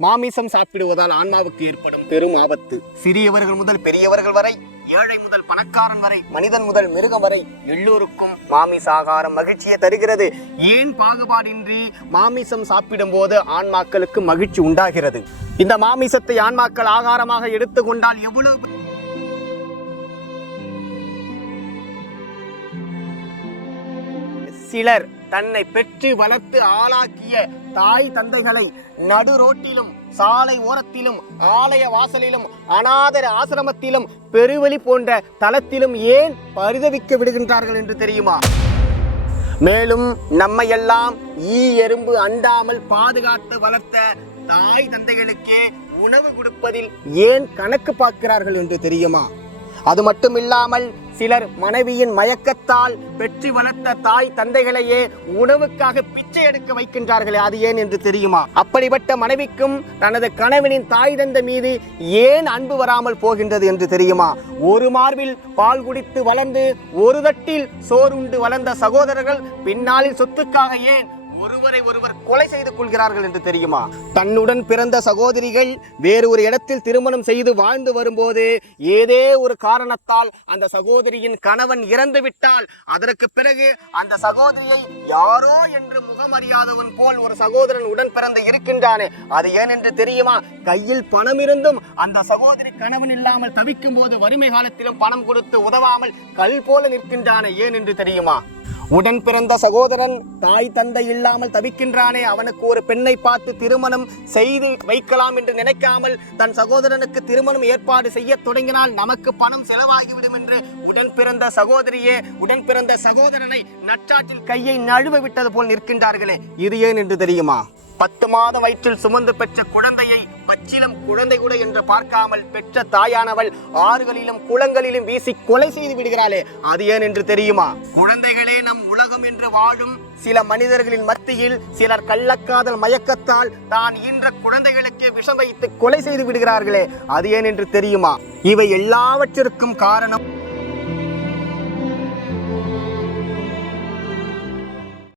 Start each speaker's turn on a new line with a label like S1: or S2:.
S1: மாமிசம் சாப்பிடுவதால் ஆன்மாவுக்கு ஏற்படும் பெரும் ஆபத்து. சிறியவர்கள் முதல் பெரியவர்கள் வரை ஏழை முதல் பணக்காரன் வரை மனிதன் முதல் மிருகம் வரை எல்லோருக்கும் மாமிச ஆகாரம் மகிழ்ச்சியை தருகிறது. ஏன் பாகுபாடின்றி மாமிசம் சாப்பிடும் போது ஆன்மாக்களுக்கு மகிழ்ச்சி உண்டாகிறது? இந்த மாமிசத்தை ஆன்மாக்கள் ஆகாரமாக எடுத்துக்கொண்டால் எவ்வளவு சிலர் தன்னை பெற்று வளர்த்து ஆளாக்கிய தாய் தந்தைகளை நடு ரோட்டிலும் சாலை ஓரத்திலும் ஆலய வாசலிலும் அனாதர ஆசிரமத்திலும் பெருவழி போன்ற தளத்திலும் ஏன் பரிதவிக்க விடுகின்றார்கள் என்று தெரியுமா? மேலும் நம்மையெல்லாம் ஈ எறும்பு அண்டாமல் பாதுகாத்து வளர்த்த தாய் தந்தைகளுக்கே உணவு கொடுப்பதில் ஏன் கணக்கு பார்க்கிறார்கள் என்று தெரியுமா? அது மட்டும் இல்லாமல் சிலர் மனைவியின் மயக்கத்தால் பெற்று வளர்த்த தாய் தந்தைகளையே உணவுக்காக பிச்சை எடுக்க வைக்கின்றார்களே அது ஏன் என்று தெரியுமா? அப்படிப்பட்ட மனைவிக்கும் தனது கணவனின் தாய் தந்தை மீது ஏன் அன்பு வராமல் போகின்றது என்று தெரியுமா? ஒரு மார்பில் பால் குடித்து வளர்ந்து ஒரு தட்டில் சோறுண்டு வளர்ந்த சகோதரர்கள் பின்னாளில் சொத்துக்காக ஏன் ஒருவரை ஒருவர் கொலை செய்து கொள்கிறார்கள் என்று தெரியுமா? தன்னுடன் பிறந்த சகோதரிகள் வேறு ஒரு இடத்தில் திருமணம் செய்து வாழ்ந்து வரும்போது ஏதே ஒரு காரணத்தால் அந்த சகோதரியின் கணவன் இறந்து விட்டால் அதற்கு பிறகு அந்த சகோதரியை யாரோ என்று முகம் அறியாதவன் போல் ஒரு சகோதரன் உடன் பிறந்து இருக்கின்றானே. அது ஏன் என்று தெரியுமா? கையில் பணம் இருந்தும் அந்த சகோதரி கணவன் இல்லாமல் தவிக்கும் போது வறுமை காலத்திலும் பணம் கொடுத்து உதவாமல் கல் போல நிற்கின்றானே. ஏன் என்று தெரியுமா? உடன் பிறந்த சகோதரன் தாய் தந்தை இல்லாமல் தவிக்கின்றானே அவனுக்கு ஒரு பெண்ணை பார்த்து திருமணம் செய்து வைக்கலாம் என்று நினைக்காமல் தன் சகோதரனுக்கு திருமணம் ஏற்பாடு செய்ய தொடங்கினால் நமக்கு பணம் செலவாகிவிடும் என்று உடன் பிறந்த சகோதரியே உடன் பிறந்த சகோதரனை நற்றாற்றில் கையை நழுவ விட்டது போல் நிற்கின்றார்களே இது ஏன் என்று தெரியுமா? பத்து மாதம் வயிற்றில் சுமந்து பெற்ற குழந்தையை பச்சிலம் குழந்தை கூட என்று பார்க்காமல் பெற்ற தாயானவள் ஆறுகளிலும் குளங்களிலும் வீசி கொலை செய்து விடுகிறாளே அது ஏன் என்று தெரியுமா? குழந்தைகளே நம் உலகம் என்று வாழும் சில மனிதர்களின் மத்தியில் சிலர் கள்ளக்காதல் மயக்கத்தால் தான் ஈன்ற குழந்தைகளுக்கு விஷம் வைத்து கொலை செய்து விடுகிறார்களே அது ஏன் என்று தெரியுமா? இவை எல்லாவற்றிற்கும் காரணம்